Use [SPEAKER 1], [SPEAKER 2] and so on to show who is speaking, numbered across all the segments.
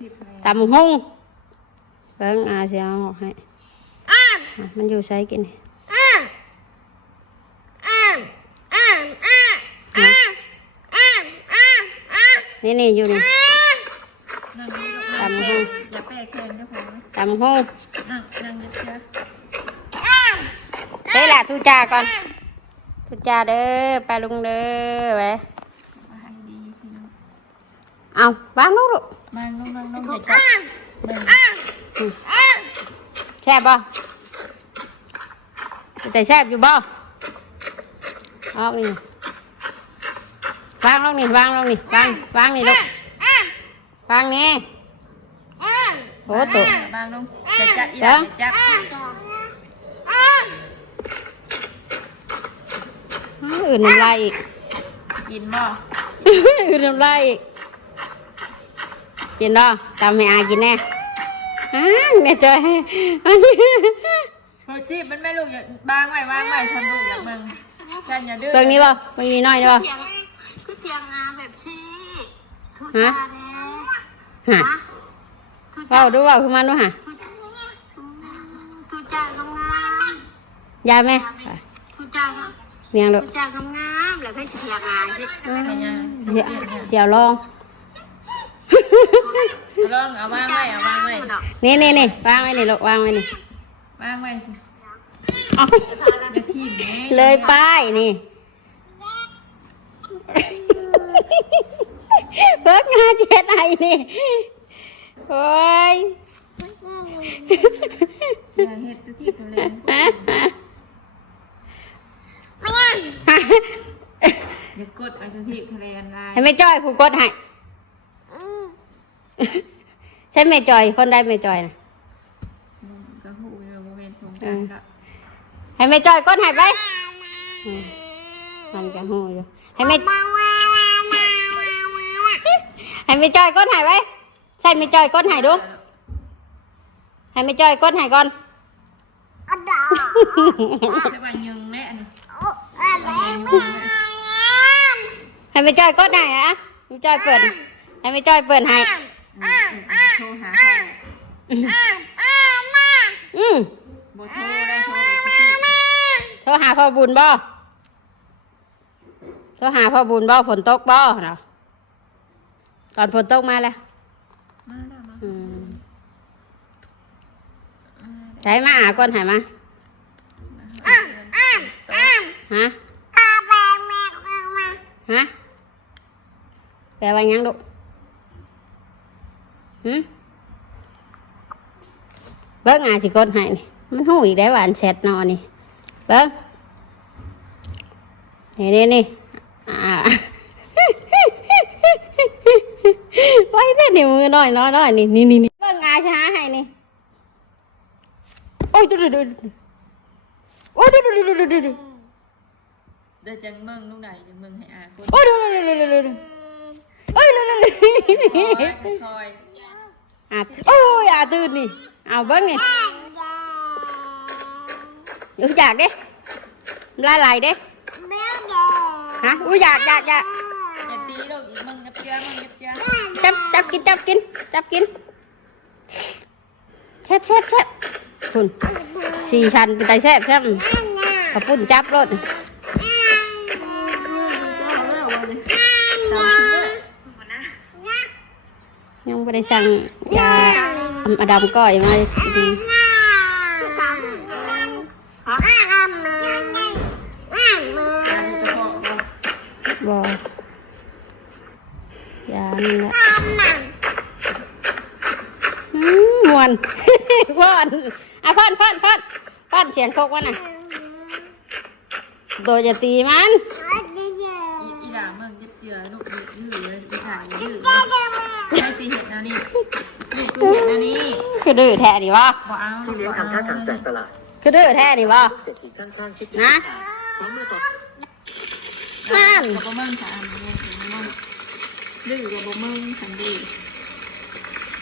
[SPEAKER 1] ทิพย์เลย
[SPEAKER 2] ตำหุ่งเบิ่งอาเสียเอาออกให้อะมันอยู่ใช้กินนี่นี่นี่อยู่นี่
[SPEAKER 1] นั่งนี่ลูก
[SPEAKER 2] ตำหุ่ง
[SPEAKER 1] อย่าแปะแขนเจ้าของ
[SPEAKER 2] ตำหุ่ง
[SPEAKER 1] นั่งนั่งเยอะ
[SPEAKER 2] เฮ้ยล่ะทุจ่าก่อนทุจ่าเด้อไปลุงเด้อไป
[SPEAKER 1] ๆมาให้ดีพี่น้อง
[SPEAKER 2] เอาวางลูกลูก
[SPEAKER 1] มาน้องน้องน้องอย่าจับเบิ่ง
[SPEAKER 2] แซ่บบ่แต่แซ่บอยู่บ่ออกนี่วางลงนี่วางลงนี่วางวางนี่ลูกวางนี่โอ้ตัว
[SPEAKER 1] บางลงจะจับอีหลานจะจับ
[SPEAKER 2] อื่นน้ำลายอีก
[SPEAKER 1] กินบ่
[SPEAKER 2] อื่นน้ำลายอีก กินบ่ตำให้อากินแน่อ้างเนี่ยจอย
[SPEAKER 1] โหจีบมันไม่ลูกอย่าบางไว้วางไว้ทำลูกอย่ามึงฉันอย่าดื้อ
[SPEAKER 2] เบิ่งนี้บ่เบิ่งนี้น้อยนี่บ่
[SPEAKER 3] เสียงคือเสียงงามแบบชี้ทุก
[SPEAKER 2] ฮะ
[SPEAKER 3] จาเด้
[SPEAKER 2] ฮะเว้าดูเว้าคือมันดูฮะ
[SPEAKER 3] ทุกจากงาม
[SPEAKER 2] ยายแม่
[SPEAKER 3] ทุกจาก
[SPEAKER 2] เมียงลูก
[SPEAKER 3] ทุกจากงามแล้วให้เสียงงามสิ
[SPEAKER 1] ให้ยัง
[SPEAKER 2] เสียเสียวลอง
[SPEAKER 1] ลองเอาวางไว้เอาวางไว้
[SPEAKER 2] นี่นี่นี่วางไว้นี่ลูกวางไว้นี่
[SPEAKER 1] วางไว้สิ
[SPEAKER 2] เอา
[SPEAKER 1] อย่าทีบแม่
[SPEAKER 2] เลยป้ายนี่เบิกงาเจ็ดไอนี่โอ้ย
[SPEAKER 1] อย่าเฮ็ดตัวที่ตัวเล่นอย่ากดเอาตัวที่ทะเลอันลาย
[SPEAKER 2] ให้แม่จ้อยผูกกดให้ ใช่แม่จอยคนได้แม่จอยนะ
[SPEAKER 1] ก็หูอยู่บริเวณตรงกลางก็
[SPEAKER 2] ให้แม่จ้อยกดให้ไปอืมมันจะหูอยู่ให้แม่ให้แม่จ้อยกดให้ไปใช่แม่จ้อยกดให้ดูให้แม่จ้อยกดให้ก่อน
[SPEAKER 1] ใช่ป่ะยังแม่อันนี้
[SPEAKER 2] ให้แม่จ้อยกดให้อะแม่จ้อยเปิดให้แม่จ้อยเปิดให้
[SPEAKER 1] โทรหาใคร
[SPEAKER 2] อืม
[SPEAKER 1] บ่โทรได้โทรไปที่
[SPEAKER 2] โทรหาพ่อบุญบ่โทรหาพ่อบุญบ่ฝนตกบ่เนาะตอนฝนตกมาแล้ว
[SPEAKER 1] มาแล้วมา
[SPEAKER 2] อืมใช้มาหาก่อนใหายมาฮะฮะแปลว่าหยังลูก หืมเบิ้งอาสิกดให้นี่มันหูอีกได้หวาอันแชทเนอนี่ เบิ้งนี่นี่นี่อ่าไว้แต่นิ้วมือน้อยน้อยน้อยนี่นี่นี่นี่เบิ้งอาช้าให้นี่ โอ้ยดูดูดูดูโอ้ยดูดูดูดูดูดู
[SPEAKER 1] เดี๋ยวจังเมืองลูกไหนจังเมืองให้อาคน
[SPEAKER 2] โอ้ยดูดูดูดูดูดูโอ้ยดูดูดู
[SPEAKER 1] คอยค อย
[SPEAKER 2] อะโอ้ยอะตื่นนี่ เอาเบิ้งนี่อยู่อยากเด้ลายไหลเด้ฮะอุ้ยอยากอยากอยาก
[SPEAKER 1] อย่าตีลูกอีกมึงนับเจ้ามึงนับเจ้า
[SPEAKER 2] จับจับกินจับกินจับกินแซ่บแซ่บแซ่บคุณสี่ชั้นเป็นไตแซ่บแซ่บขอบปุ่นจับรถ ยังไม่ได้สั่งยาอดำก้อยมาดีบอยานี่แหละอืมมวนพ่อนอะพ่อนพ่อนพ่อนพ่อนเสียงโคกวะน่ะโดยจะตีมัน
[SPEAKER 1] อีอีหลาเมืองนับเจ้าลูกยืดเลยอีถ่ายยืดให้ตีเห็ด นะนี่ลูกคือเห็ดนะนี่
[SPEAKER 2] คือดื้อแท้ดิวะ
[SPEAKER 1] บ่เอา
[SPEAKER 4] ที่เลี้ยงทำท่าทางแปลกประหลาด
[SPEAKER 2] คือดื้อแท้ดิวะ
[SPEAKER 4] เศรษฐีข้างๆชิด
[SPEAKER 2] นะ
[SPEAKER 4] พร้อมเลยตอบ
[SPEAKER 2] นั่น
[SPEAKER 1] กับบ่เมืองค่ะอันนี้ดื้อกับบ่เมืองคันดื้อ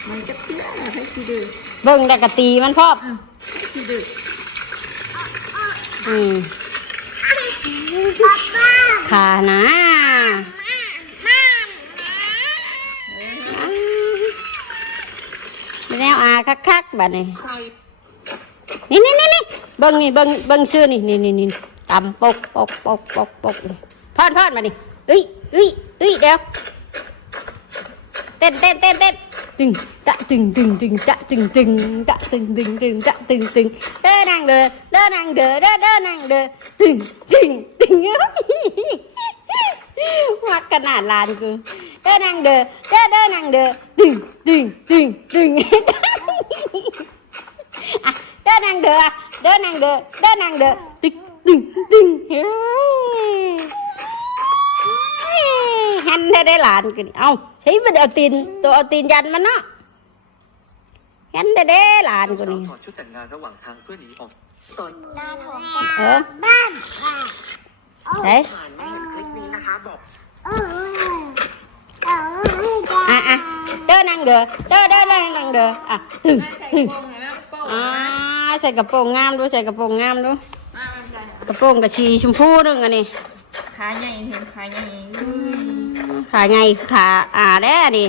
[SPEAKER 1] มันจับเจ้าให้สิดื้อ
[SPEAKER 2] เบิ่งแต่กะตีมันพร้อม
[SPEAKER 1] อืมให้สิดื้อ
[SPEAKER 2] อืมขานะ คักๆบัดนี้นี่นี่นี่นี่เบิ่งนี่เบิ่งเบิ่งชื่อนี่นี่นี่นี่ตำปกปกปกปกปกเลยพอดพอดมาดิเอ้ยเอ้ยเอ้ยเดี๋ยวเต้นเต้นเต้นเต้นตึงตะตึงตึงตึงตะตึงตึงตะตึงตึงตึงตะตึงตึงเด้อนางเด้อเด้อนางเด้อเด้อเด้อนางเด้อตึงตึงตึง วัดขนาดลานกูเด้อนางเด้อเด้อเด้อนางเด้อตึงตึงตึงตึงอะเด้อนางเด้อเด้อนางเด้อเด้อนางเด้อตึงตึงตึงเฮ้ยหันได้ได้หลานกันเอาใช้มันเอาตีนตัวเอาตีนยันมันเนาะหันได้ได้หลานกู
[SPEAKER 4] สาว
[SPEAKER 2] นี่
[SPEAKER 4] ถอดชุดแต่งงานระหว่างทางเพื่อหนีออกตอน
[SPEAKER 2] เออบ้าน เฮ้ย
[SPEAKER 5] ผ่านไม่เห็นคลิปนี้นะคะบอก
[SPEAKER 2] อะอะเด้อนางเด้อเด้อเด้อนางนางเด้ออะตึง
[SPEAKER 1] ใส่
[SPEAKER 2] ตึง
[SPEAKER 1] โป่งเห็นไหมโป่ง
[SPEAKER 2] อ่าใส่กระโปรงงามดูใส่กระโปรงงามดู
[SPEAKER 1] มามาใส่
[SPEAKER 2] กระโปรงกระชีชมพูนึงอันนี้
[SPEAKER 1] ขาใหญ่เห็นขาใหญ่
[SPEAKER 2] ขาไงขาอ่าแด้นี่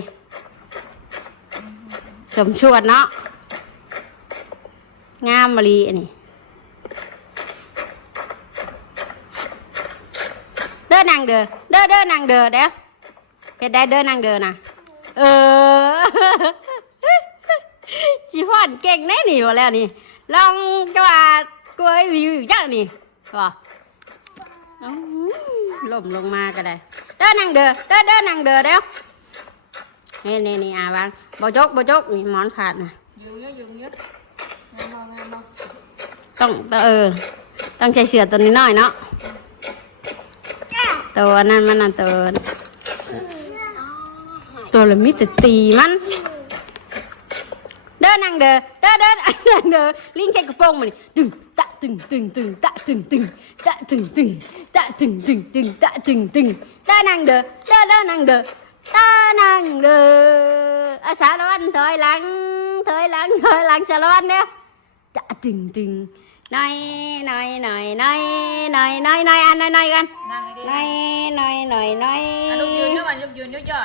[SPEAKER 2] สมชวดเนาะงามมะลีอันนี้เด้ อนางเด้อเด้อเด้อนางเด้อเด้อเฮ็ดได้เด้อนางเด้อนะเออสิพอนเก่งแน่นี่ว่าแล้วนี่ลองจะว่ากล้วยวิวอยู่จังนี่ก็หล่มลงมาก็ได้ เด้อนางเด้อเด้อเด้อนางเด้อเด้อนี่นี่นี่อ่าวางบ่จกบ่จกนี่หมอนขาดนะ
[SPEAKER 1] อยู่เยอง
[SPEAKER 2] ต้องเออต้องใช้เสือตัวนี้หน่อยเนาะ ตัวนั้นมันนั่นตัวตัวละมิแต่ตีมัน เดินนางเด้อเดินเดินนางเด้อลิงใช้กระโปรงมันดึงตะตึงตึงตึงตะตึงตึงตะตึงตึงตะตึงตึงตึงตะตึงตึงเดินนางเด้อเดินเดินนางเด้อเดินนางเด้ออาสารวันถอยหลังถอยหลังถอยหลังสารวันเด้อตะตึงตึง น้อยน้อยน้อยน้อยน้อยน้อยน้อยอันน้อยน้อยกัน
[SPEAKER 1] นั่งเลยดิ
[SPEAKER 2] น้อยน้อยน้อยน้อย
[SPEAKER 1] อะลูกยืนด้วยกันลูกยืนด้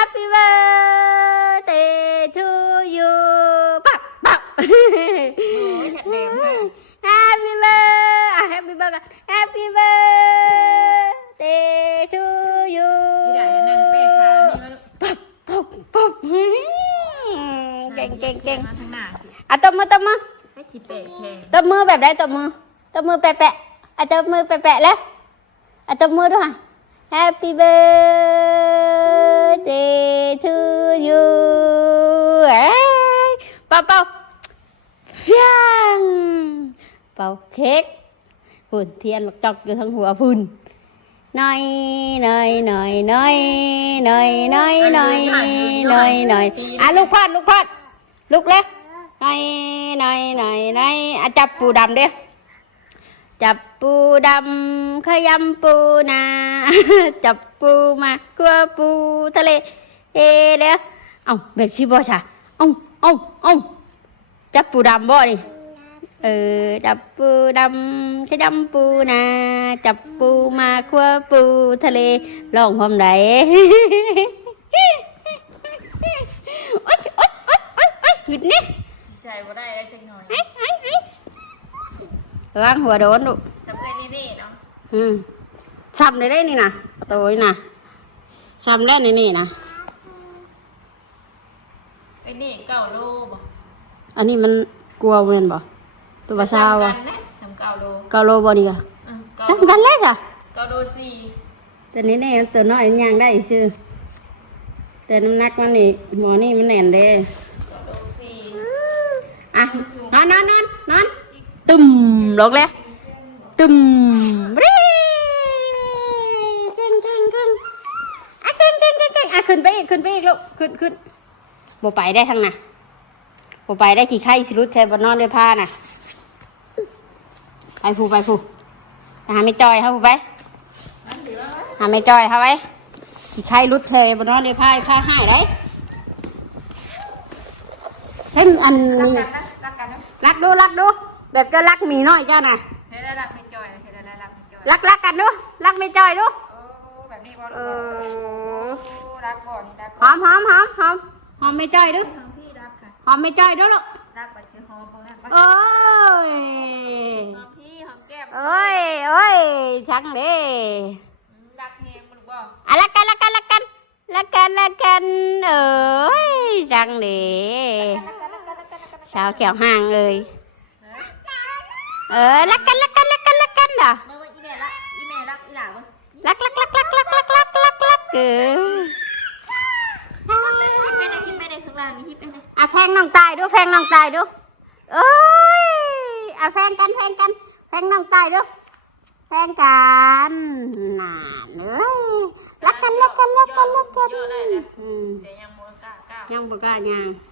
[SPEAKER 2] Happy birthday to you. Pop, pop. happy birthday. Happy birthday. Happy birthday to you.
[SPEAKER 1] Pop, pop, pop. Keng, keng, keng.
[SPEAKER 2] อ่ะตบมือตบมือตบมือแบบไรตบมือตบมือแปะแปะอ่ะตบมือแปะแปะแล้วอ่ะตบมือด้วย Happy birthday to you เอ้ยเป่าเป่าเพียงเป่าเค้กฝุ่นเทียนหลอกจอกอยู่ทั้งหัวฝุ่ จับปูดำเด้อจับปูดำขยำปูนา จับปูมากัวปูทะเล เอเด้อเอ้าแบบชิบอชะเอ้าเอ้าเอ้าจับปูดำบ่นี่เออจับปูดำขยำปูนา จับปูมาคัวปูทะเลลองพร้อมไหนโอ๊ยโอ๊ยโอ๊ยโอ๊ยโอ๊ยหยุดนี่
[SPEAKER 1] ใส่บ่ได้ได้จังหน่อย
[SPEAKER 2] เอ้ยเอ้ยเอ้ย ระวังหัวโดนลูก
[SPEAKER 1] สำเร็จนี่ๆเนาะ
[SPEAKER 2] อืมซ้ำได้ได้นี่นะโตยนะซ้ำได้นี่นี่นะ
[SPEAKER 1] ไอ้นี่เก้าโลบ่
[SPEAKER 2] อันนี้มันกลัวเวนบ่ตัวปลาซาว
[SPEAKER 1] กั
[SPEAKER 2] อะ
[SPEAKER 1] นนะสามเก้าโล
[SPEAKER 2] เกาโลบ่นี่กะ
[SPEAKER 1] อืมเก้า
[SPEAKER 2] ซ้ำกันเลยจ้ะ
[SPEAKER 1] เก้าโลสี่
[SPEAKER 2] ตัวนี้เนี่ยตัวน้อยมันย่างได้ซื่อแต่น้ำหนักมันนี่หมอนี่มันแน่นเด้
[SPEAKER 1] เก้าโลสี่
[SPEAKER 2] อะนอนนอนนอนนอน ตุ่มลงเลยตุ่มรีเก่งเก่งเก่งอะเก่งเก่งเก่งเก่งอะขึ้นไปอีกขึ้นไปอีกลูกขึ้นขึ้นบ่ไปได้ทางน่ะบ่ไปได้กี่ไข่สิรุดแทนบ่นอนด้วยผ้าน่ะไปผู้ไปผู้ไปหาไม่จอยเขาผู้ไปหาไม่จอยเขาไว้ขี้ไข่รุดเทบนนอนเลยพายพาให้ได้ใช่อันนี้
[SPEAKER 1] รักกันนะรักกันนะ
[SPEAKER 2] รักดูรักดู แบบจะรักหมีน้อยเจ้าน่ะ
[SPEAKER 1] เห็นได้รักไม่จอยเห็นได้รักไม่จอย
[SPEAKER 2] รักรักกันดูรักไม่จอยดู
[SPEAKER 1] โอ้แบบนี้บอล
[SPEAKER 2] เออ
[SPEAKER 1] รักก่อนรัก
[SPEAKER 2] หอมหอมหอมหอมหอมไม่จอยดู
[SPEAKER 1] ทางพี่รักค่ะ
[SPEAKER 2] หอมไม่จอยดูลูก
[SPEAKER 1] รักไปซื้อหอมเขารัก
[SPEAKER 2] โอ้ย
[SPEAKER 1] หอมพี่หอมแก้ม
[SPEAKER 2] โอ้ยโอ้ยชังเด้
[SPEAKER 1] รักแฮงมันบอก
[SPEAKER 2] อะรักกันรักกันรักกันรักกันรักกันเอ้ยชังเด้สาวแขวห่างเลย เออรักกันรักกันรักกันรักกันเด้อ
[SPEAKER 1] เมื่อวันอีเมลรักอีเมลรักอีหล่าเว้ย
[SPEAKER 2] รักรักรักรักรักรักรักรักรักเออ
[SPEAKER 1] คิดไม่ได้คิดไม่ได้ข้างล่างนี่คิดไม่ได้
[SPEAKER 2] อะแพงน้องตายดูแพงน้องตายดูเอ้ยอะแพงกันแพงกันแพงน้องตายดูแพงกันนานเอ้ยรักกันรักกันรักกันรักกัน
[SPEAKER 1] เยอะได้เลย
[SPEAKER 2] อืม
[SPEAKER 1] แต่ยังมัวกล้ากล้า
[SPEAKER 2] ยังบ่กล้ายังว้าย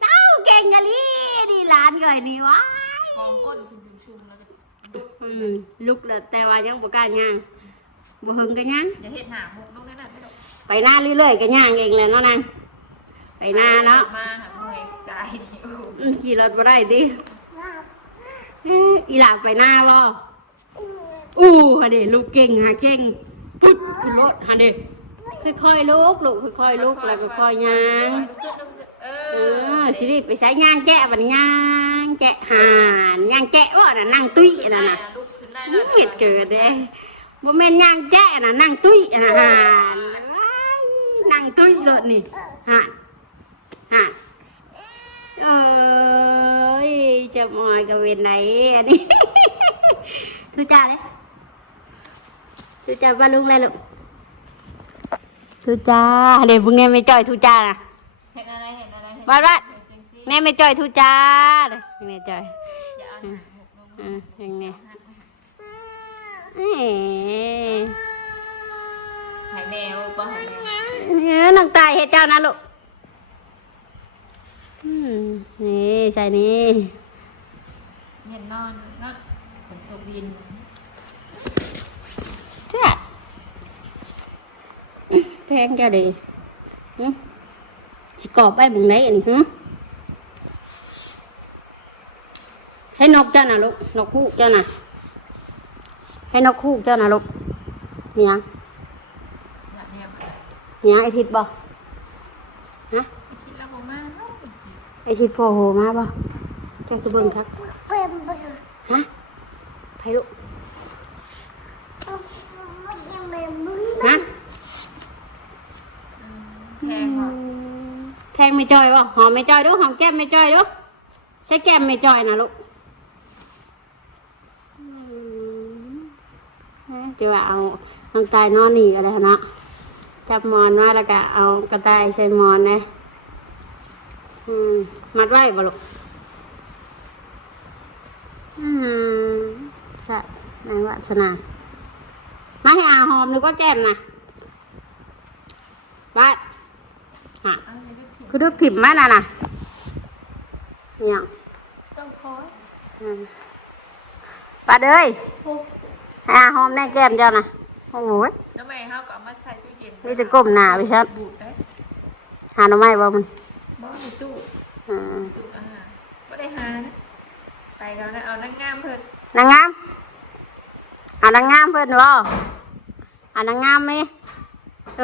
[SPEAKER 2] เต้าเก่งกะลีนี่หลานก่อยนี่ว้าย
[SPEAKER 1] กองก้นคุณชุมๆแล้วก็ดุ
[SPEAKER 2] อืมลุกเลยแต่ว่ายังบ่กล้ายังบ่หึงกันยัง
[SPEAKER 1] อย่าเห็ดหามุกลูกนั่นน่ะไม่ดอก
[SPEAKER 2] ไปหน้าเรื่อยๆกันย่างเองแหละเนาะนางไปหน้าเนาะ
[SPEAKER 1] มาหาหน่วยสไตล์นี่โอ้
[SPEAKER 2] อืมขี่รถบ่ได้ดิเอ้ยอีหลากไปหน้าบ่อู้ฮะเดลูกเก่งหาเก่งปุ๊บขึ้นรถฮะเด ค่อยๆลุกลูกค่อยๆลุกแล้วก็ค่อยย่าง
[SPEAKER 1] เอ
[SPEAKER 2] เอ
[SPEAKER 1] อ
[SPEAKER 2] อสิริไปใช้ย่างแจ๊ะบัดย่างแจ๊ะหานย่างแจ๊ะว่าน่ะนั่งตุ้ยน่ะน่ะ
[SPEAKER 1] ลูกขึ้นได้
[SPEAKER 2] เฮ็ดเกิดเด้บ่แม่นย่างแจ๊ะน่ะนั่งตุ้ยน่ะหานว้ายนั่งตุ้ยรถนี่หานหานเอ้ยจะมอยกับเวนไหนอันนี้ทุจ่าเลยทุจ่าบ้านลุงเลยลูก ทุจ่าเดี๋ยวมึงแน่ไม่จ่อยทุจ่านะ
[SPEAKER 1] เห็นอะไรเห็นอะไรเห็น
[SPEAKER 2] บ้านบ้าน
[SPEAKER 1] จริงสิ
[SPEAKER 2] แน่ไม่จ่อยทุจ่าน่ะแน่จ่อย
[SPEAKER 1] อย่าเอาหามุกลูก
[SPEAKER 2] อืมอย่างนี้เอ้ย
[SPEAKER 1] หายแมวก็หายแมว
[SPEAKER 2] เอ้ยน้องตายเฮ็ดเจ้านะลูกอืมนี่ใส่นี่
[SPEAKER 1] เห็นนอนนอนฝนตกดิน
[SPEAKER 2] จ้ะแพงเจ้าดีหึสิกอบไปบุงไหนอันนี้หึใช้นกเจ้าน่ะลูกนกคู่เจ้าน่ะให้นกคู่เจ้าน่ะลูกเนี่ยเนี่ยไอทิดบ่ฮะไอทิดโผล่โหมาบ่เจ้าคือเบิ่งครับฮะไผลูก งไม่จอยบ่หอมไม่จอยดูหอมแก้มไม่จอยดูใช้แก้มไม่จอยนะลูกเดี๋ยวเอาน้องตายนอนนี่อะไรนะจับมอนมาแล้วก็เอากระต่ายใส่มอนนะอืมมัดไว้บ่ลูกอืมใช่นางวัฒนามาให้อาหอมนึกว่าแก้มนะไปอะ
[SPEAKER 1] เอาเลยก็ถิ่น
[SPEAKER 2] คือทุกถิ่มมาน่ะนะเนี่ย
[SPEAKER 1] ต้องคอย
[SPEAKER 2] อืมปัดเอ้ยให้อาหอมแน่แก้มเจ้านะโอ้โหย
[SPEAKER 1] แล้วแม่เขาก็เอามาใส่ตู้เย็น
[SPEAKER 2] มีแต่ก้มหน้าไปชัด
[SPEAKER 1] บูดได้
[SPEAKER 2] หาหน่อไม้บ่มัน
[SPEAKER 1] บ่ในตู้
[SPEAKER 2] อืม
[SPEAKER 1] ตู้อาหารไม่ได้หานะไปแล้วนะเอานางงามเพิ่น
[SPEAKER 2] นางงามเอานางงามเพิ่นบ่เอานางงามไหมเอ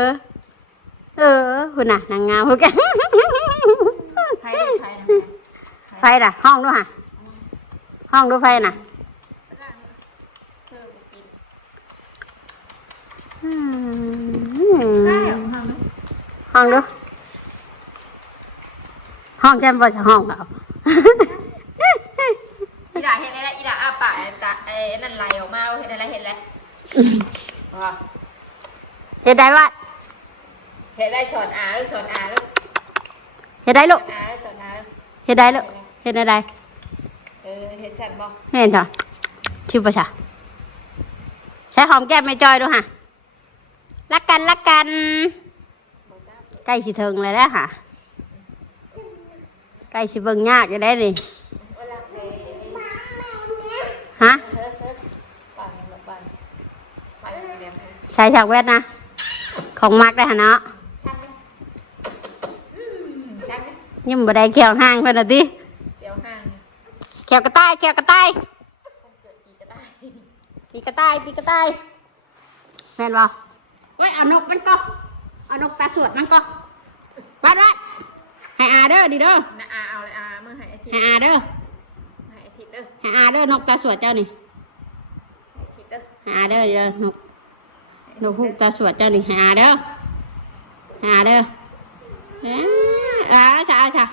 [SPEAKER 2] อ เออคุณน่ะนางงามเพิ่นกัน
[SPEAKER 1] ไทยไทยนะ
[SPEAKER 2] ไฟน่ะ ห้องดูฮะห้องดูไฟน่ะ
[SPEAKER 1] เธอบ่กิน
[SPEAKER 2] อื
[SPEAKER 1] ได้
[SPEAKER 2] ม
[SPEAKER 1] เหรอทำไหม
[SPEAKER 2] ห้องดูห้องแจมบ่จะห้องเปล่า
[SPEAKER 1] อีด่าเห็นอะไรอีด่าอาปากไอ้ตาไอ้นั่นไหลออกมาเห็นอะไรเห็นแล้วว่า
[SPEAKER 2] เฮ็ดได้วะ
[SPEAKER 1] เห็นได้สอนอาหรือสอนอาหรือ
[SPEAKER 2] เฮ็ดได้ลูก
[SPEAKER 1] อาหรือสอนอาหรือ
[SPEAKER 2] เฮ็ดได้ลูกเฮ็ดได้ได้
[SPEAKER 1] เออเห็นฉันบอก
[SPEAKER 2] เห็นจ้ะชื่อประชาใช้หอมแก้มไม่จอยดูฮะรักกันรักกันใกล้สิถึงเลยแล้วค่ะใกล้สิเบิ่งยากจะได้นี่ฮะ
[SPEAKER 1] เฮ้ยเฮ้ยปั่นแบบปั่นไป
[SPEAKER 2] ใช้ฉากแวดนะ ของมักได้หะเนาะ
[SPEAKER 1] ชักไหมอืมชักไหม
[SPEAKER 2] ยังบ่ได้เขียวห้างเพิ่นน่ะติ
[SPEAKER 1] เสียวห่าง
[SPEAKER 2] เขียวกระต่ายเขียวกระต่าย
[SPEAKER 1] คงเกิดอีกก็ได้
[SPEAKER 2] ปีกระต่ายปีกระต่ายแม่นบ่เฮ้ยเอานกมันก็เอานกตาสวดมันก็วัดวัดให้อาเด้อดิเด้อ
[SPEAKER 1] นะอาเอาเลยอาเมื่อหายอาทิต
[SPEAKER 2] ให้
[SPEAKER 1] ย์
[SPEAKER 2] อาเด้อ
[SPEAKER 1] หายอาทิตย์เด้อ
[SPEAKER 2] ให้อาเด้อนกตาสวดเจ้านี่
[SPEAKER 1] หายอาทิตย์เด้อ
[SPEAKER 2] ให้อาเด้อเด้อนกนกฮูกตาสวดเจ้านี่ให้อาเด้อให้อาเด้อเอ้ยอาชาเอาชา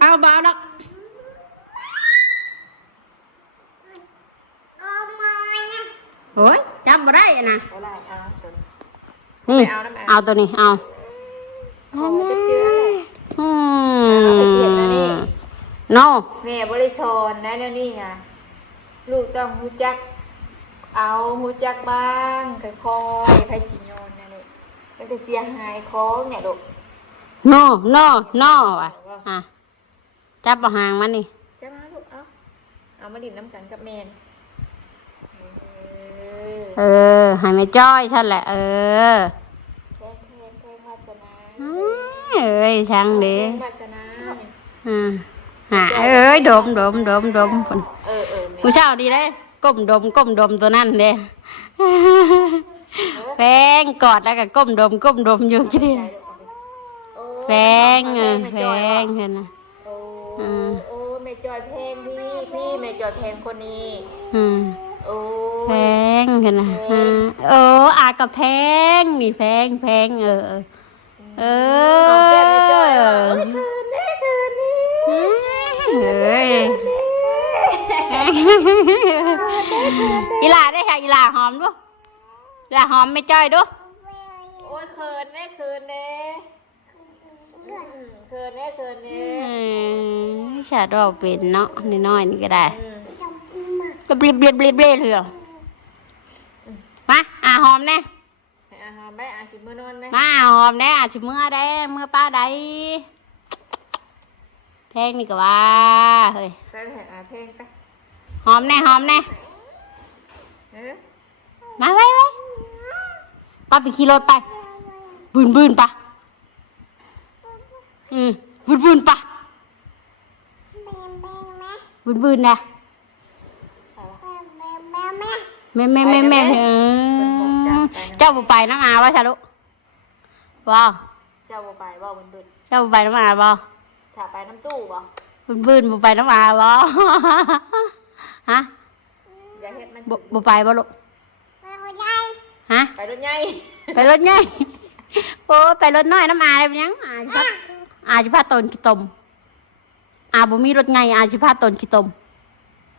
[SPEAKER 2] เอาเบาดอกโอ้ยจับบ่ได้อะนะ
[SPEAKER 1] เอาได้เอาจน
[SPEAKER 2] นี่
[SPEAKER 1] เอาน้ำมัน
[SPEAKER 2] เอาตัวนี้เอา
[SPEAKER 1] ขอจะเจือเลย
[SPEAKER 2] อื
[SPEAKER 1] เอาไปเสียบนะนี่
[SPEAKER 2] มโน
[SPEAKER 1] แม่บริสอนนะเดี๋ยวนี้ไงลูกต้องหูจัก เอาหูจักบ้างค่อยๆไพชิโยนนะนี่มัน จะเสียหายของเนี่ยลูก
[SPEAKER 2] โนโนโนว่ะอะจับเอาหางมันนี่
[SPEAKER 1] จะมาลูกเอาเอามาดิ่นน้ำกันกับแมนเออ
[SPEAKER 2] เออให้ไม่จ้อยฉันแหละ เออ
[SPEAKER 1] แทงแทงแทงวาสนา
[SPEAKER 2] เอ้ยช่าง
[SPEAKER 1] แท
[SPEAKER 2] ดี
[SPEAKER 1] งวาสนานี่
[SPEAKER 2] อ่าหาเอ้ยดมดมดมดมฝน
[SPEAKER 1] เออเออแม่
[SPEAKER 2] กูเช่าดีเลยก้มดมก้มดมตัวนั่นเด้ แพงกอดแล้วก็ก้มดมก้มดมอยู่ที่นี่
[SPEAKER 1] โอ้
[SPEAKER 2] แพงเออแพงเห็นนะ
[SPEAKER 1] โอ้
[SPEAKER 2] อืม
[SPEAKER 1] โอ้แม่จอยเพลงพี่พี่แม่จอยเพลงคนนี้
[SPEAKER 2] อืม
[SPEAKER 1] โอ้
[SPEAKER 2] แพงเห็นนะอ่าเอออากับแพงนี่แพงแพงเออเออ
[SPEAKER 1] ของ
[SPEAKER 2] เอ
[SPEAKER 1] แก้มแม่จอยเหรอ
[SPEAKER 2] อ
[SPEAKER 1] เอ้ยคืนนี้คืนนี้
[SPEAKER 2] เอ้ยอีหลาได้ค่ะอีหลาหอมดูอีห ลาหอมไม่จ้อยดู
[SPEAKER 1] โอ้ยคืนนี้คืนนี้อืมคืนนี้คืนนี้
[SPEAKER 2] อืมชาดอกเป็นเนาะน้อยๆนี่ก็ได้
[SPEAKER 1] อืม
[SPEAKER 2] ก็บลิบลิบลิบลิบเลยเหรอมาอ่าหอมแน่
[SPEAKER 1] ให้อาหารได้อาสิมื้อนอนนะ
[SPEAKER 2] มาหอมแน่อาจสิเมื่อได้เมื่อป้าได้แพงนี่ก็ว่าเฮ้ย
[SPEAKER 1] ไปให้อาเพลงไป
[SPEAKER 2] หอมแน่หอมแน่
[SPEAKER 1] เออ
[SPEAKER 2] มาไว้ไว้ ป้าไปขี่รถไปบืนบืนปะอืมบืนบืนปะบืนบืนนะแม่แม่แม่แม่เออเจ้าบุไปน้ำอาวะชาลุบ่
[SPEAKER 1] เจ้าบ่ไปบ่บุญดุด
[SPEAKER 2] เจ้าบุไปน้ำอาบ่
[SPEAKER 1] ถ้าไปน้ำตู้บ่
[SPEAKER 2] บืนบืนบุไปน้ำอาบ่ฮะ
[SPEAKER 1] อย่าเฮ็ดมัน
[SPEAKER 2] บุบุไปบ่ลูก ฮะ
[SPEAKER 1] ไปรถใหญ่
[SPEAKER 2] ไปรถไงโอ้ไปรถน้อยน้ำอาเลยเป็นหยังอาจิพาอาจิพาตนขี้ตมอาบ่มีรถไงอาจิพาตนขี้ตม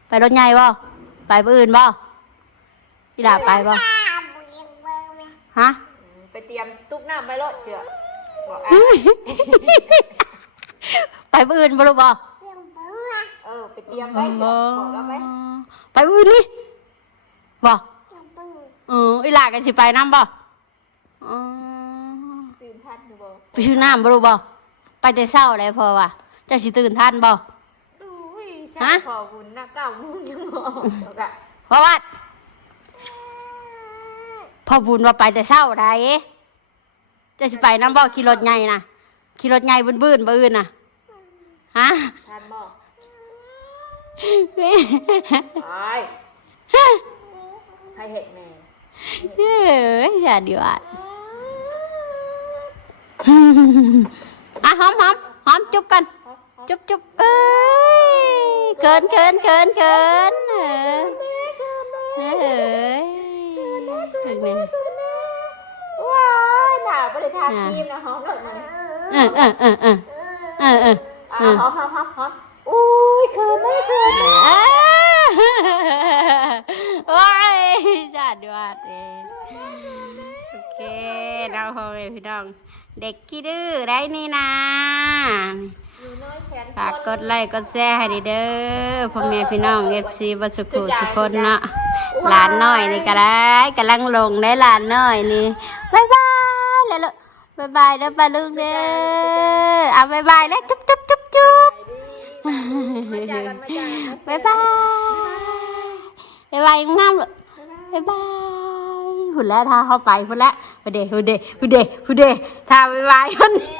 [SPEAKER 2] ไปรถไงบ่ไปบ่อื่นบ่อีหล่าไปบ่ฮะ
[SPEAKER 1] อืมไปเตรียมตุ๊กน้ำไปรถเชื่อบอกอะ
[SPEAKER 2] ไปบ่อื่นบ่ลูกบ่
[SPEAKER 1] เออไปเตรียมไว้เถอะบอกแล้วไหม
[SPEAKER 2] ไปบ่อื่นนี่บ่ เอออีหล่ากันสิไปน้ำบ่อ๋อ
[SPEAKER 1] ตื่นทันอยู่บ่
[SPEAKER 2] ไปชื่อน้ำบ่ลูกบ่ไปแต่เช้าเลยพอว่ะเจะสิตื่นทันบ่
[SPEAKER 1] ดูยชา
[SPEAKER 2] ฮะ
[SPEAKER 1] ขอบุญนะเก้าโมงยังบ่เดี๋ยวกะ
[SPEAKER 2] เพราะว่าพ่อบุญว่าไปแต่เช้าได้จะสิไปน้ำบ่ขี่รถใหญ่นะขี่รถใหญ่บื้นบื้นๆบ่อื่นน่ะฮะ
[SPEAKER 1] ทันบ่
[SPEAKER 2] แม่
[SPEAKER 1] ไปให้เห็ดแม่
[SPEAKER 2] เอ้ยอย่าเดียวอะอะหอมหอมหอมจุ๊บกัน จุ๊บจุ๊บเอ้ยเกินเกินเกินเกินเออเอ้ยถึงเนี่ย
[SPEAKER 1] ว้ายหนาวไปเลยทาครีมนะหอมเลยมัน
[SPEAKER 2] เออเออเออเออเออเออ
[SPEAKER 1] อะหอมหอมหอมหอมอุ้ยเขินไม่เขิน
[SPEAKER 2] อ้าว้ายจั ดยอดเลยโอเคเราพอไปพี่น้อง เด็กขี้ดื้อได้นี่นะ
[SPEAKER 1] อยู่น้อยแขน
[SPEAKER 2] ฝากกดไลค์กดแชร์ให้ดีเด้อพ่อแม่พี่น้องเอฟซีบัสุขุทุกคนเนาะหลานน้อยนี่ก็ได้กำลังลงได้หลานน้อยนี่บายบายแล้วลูกบายบายเด้อป้าลุงเด้อเอาบายบายแล้วจุ๊บจุ๊บจุ๊บจุ๊บ
[SPEAKER 1] มาจากกันมาจากกัน
[SPEAKER 2] บายบายบายบายงามเลย บายบายหุ่นแล้วท่าเข้าไปหุ่นแล้วหุ่นเดหุ่นเดหุ่นเดหุ่นเดถ้าไปไว้คนนี้